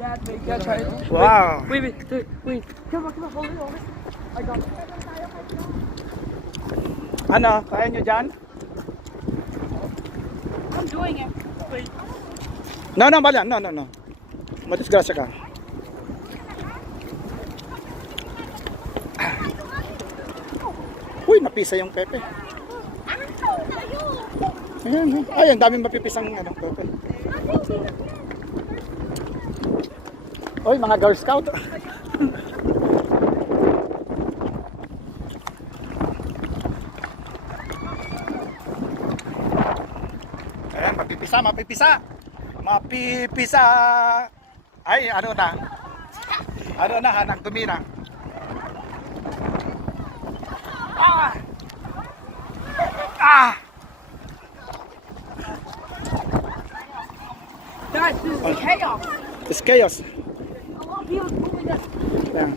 Dad, wait, can I try it? Wow. Wait. Come on, hold it, I got it. Ano, kaya nyo dyan? I'm doing it. Wait. No, bala. No. Madisgrasya ka. Uy, napisa yung Pepe. Ayan. Ay, ang daming mapipisang Pepe. Uy, mga Girl Scout. Ayan, mapipisa. Ay, ano na, hanang dumi na. Guys, this is chaos. It's chaos. A lot of people moving this. Ayan.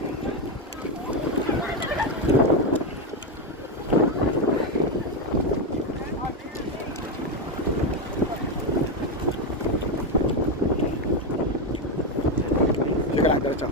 Sige lang, diretso.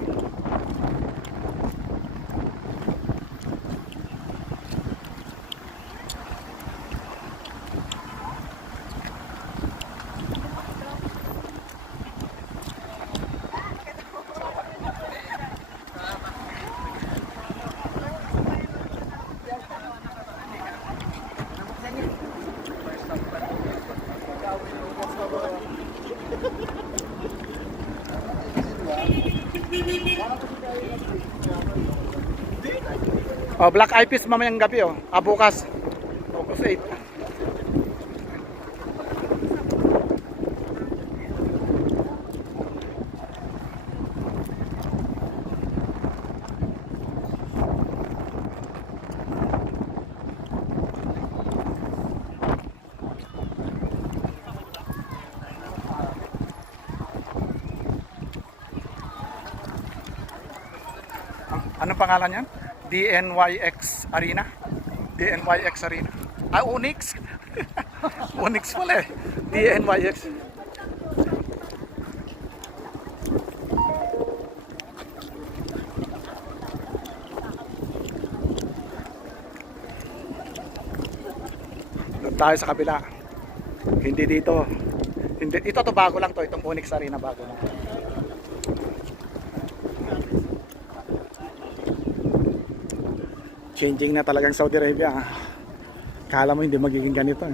Oh, Black Eyed Peas mamayang gabi bukas. August 8. Anong pangalan niyan? DNYX Arena? DNYX Arena? Onyx? Onyx pala DNYX. Doon tayo sa kabila. Hindi dito. Ito bago lang to. Itong Onyx Arena bago lang. Changing na talagang Saudi Arabia. Kala mo hindi magiging ganito.